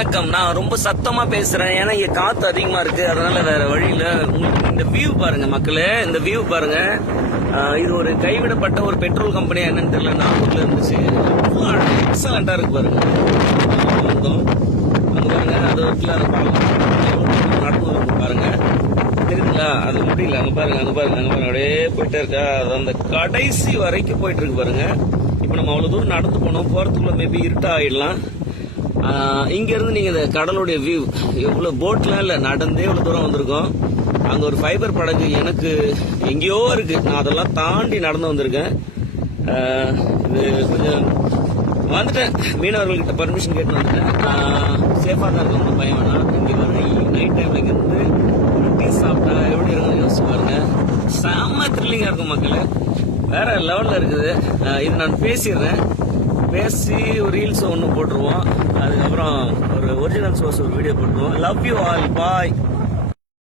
வணக்கம். நான் ரொம்ப சத்தமா பேசுறேன் ஏன்னா இங்க காத்து அதிகமா இருக்கு, அதனால வேற வழியில. உங்களுக்கு இந்த வியூ பாருங்க மக்களே, இந்த வியூ பாருங்க. இது ஒரு கைவிடப்பட்ட ஒரு பெட்ரோல் கம்பெனியா என்னன்னு தெரியல, நாகூர்ல இருந்துச்சு. எக்ஸலண்டா இருக்கு பாருங்க. அங்க பாருங்க, அது நடந்து பாருங்க, தெரியுதுங்களா? அது முடியல, அங்க பாருங்க, அங்க பாருங்க, அங்க பாருங்க, அப்படியே போயிட்டே இருக்கா. அது அந்த கடைசி வரைக்கும் போயிட்டு இருக்கு பாருங்க. இப்ப நம்ம அவ்வளவு தூரம் நடந்து போனோம், போறதுக்குள்ள மேபி இருட்டா ஆயிடலாம். இங்க இருந்து நீங்க இந்த கடலுடைய வியூ, எவ்வளவு போட்லாம் இல்ல, நடந்தே இவ்வளவு தூரம் வந்திருக்கோம். அங்க ஒரு ஃபைபர் படகு எனக்கு எங்கேயோ இருக்கு, நான் அதெல்லாம் தாண்டி நடந்து வந்திருக்கேன். இது கொஞ்சம் வந்துட்டேன், மீனவர்கள்கிட்ட பர்மிஷன் கேட்டு வந்துட்டேன். சேஃபா தான் இருக்கும், ஒன்றும் பயம் வேணாம். இங்க வந்து நைட் டைம்ல இங்க இருந்து டீ சாப்பிட்டா எப்படி இருக்குன்னு யோசிச்சு பாருங்க. செம்ம த்ரில்லிங்கா இருக்கும் மக்களே, வேற லெவல்ல இருக்குது. இது நான் பேசிடுறேன், பேசி ஒரு ரீல்ஸ் ஒன்று போட்டுருவோம், அதுக்கப்புறம் ஒரு ஒரிஜினல் சோர்ஸ் ஒரு வீடியோ போட்டுருவோம். Love you all, bye.